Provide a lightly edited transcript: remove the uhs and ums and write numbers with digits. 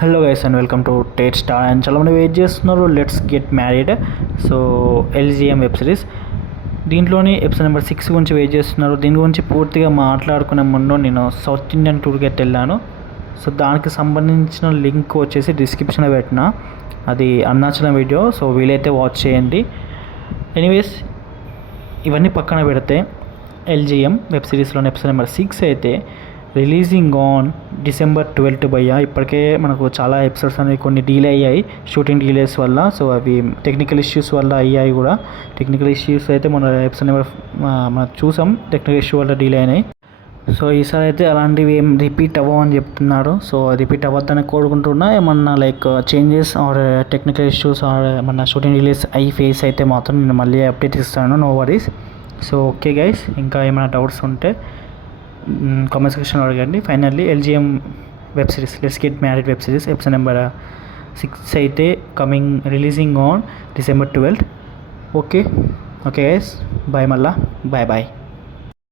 Hello guys and welcome to Tate star. And చాలామంది wait చేస్తున్నారు let's get married. So LGM web series దీంట్లోని episode number 6 గురించి wait చేస్తున్నారు. దీని గురించి పూర్తిగా మాట్లాడుకునే ముందు నేను సౌత్ ఇండియన్ టూర్కి అయితే వెళ్ళాను. సో దానికి సంబంధించిన లింక్ వచ్చేసి డిస్క్రిప్షన్లో పెట్టిన, అది అరుణాచలం వీడియో. సో వీలైతే వాచ్ చేయండి. ఎనీవేస్ ఇవన్నీ పక్కన పెడితే ఎల్జిఎం వెబ్ సిరీస్లోని ఎపిసోడ్ నెంబర్ 6 అయితే రిలీజింగ్ ఆన్ December 12th భయ్యా. ఇప్పటికే మనకు చాలా ఎపిసోడ్స్ అనేవి కొన్ని డిలే అయ్యాయి షూటింగ్ డీలేస్ వల్ల. సో అవి టెక్నికల్ ఇష్యూస్ వల్ల అయ్యాయి కూడా. టెక్నికల్ ఇష్యూస్ అయితే మన ఎపిసోడ్ నెంబర్ మనం చూసాం, టెక్నికల్ ఇష్యూ వల్ల డిలే అయినాయి. సో ఈసారి అయితే అలాంటివి ఏం రిపీట్ అవ్వమని చెప్తున్నారు. సో రిపీట్ అవ్వద్దని కోరుకుంటున్నా. ఏమన్నా like changes or technical issues or ఏమన్నా షూటింగ్ రిలీజ్ అయ్యి ఫేస్ అయితే మాత్రం నేను మళ్ళీ అప్డేట్ ఇస్తాను, no worries. So okay guys, ఇంకా ఏమైనా డౌట్స్ ఉంటే కామెంట్ సెక్షన్లో అడగండి. Finally LGM web series let's get married web series episode number 6 అయితే releasing on December 12th. Okay guys, bye. మళ్ళా బాయ్.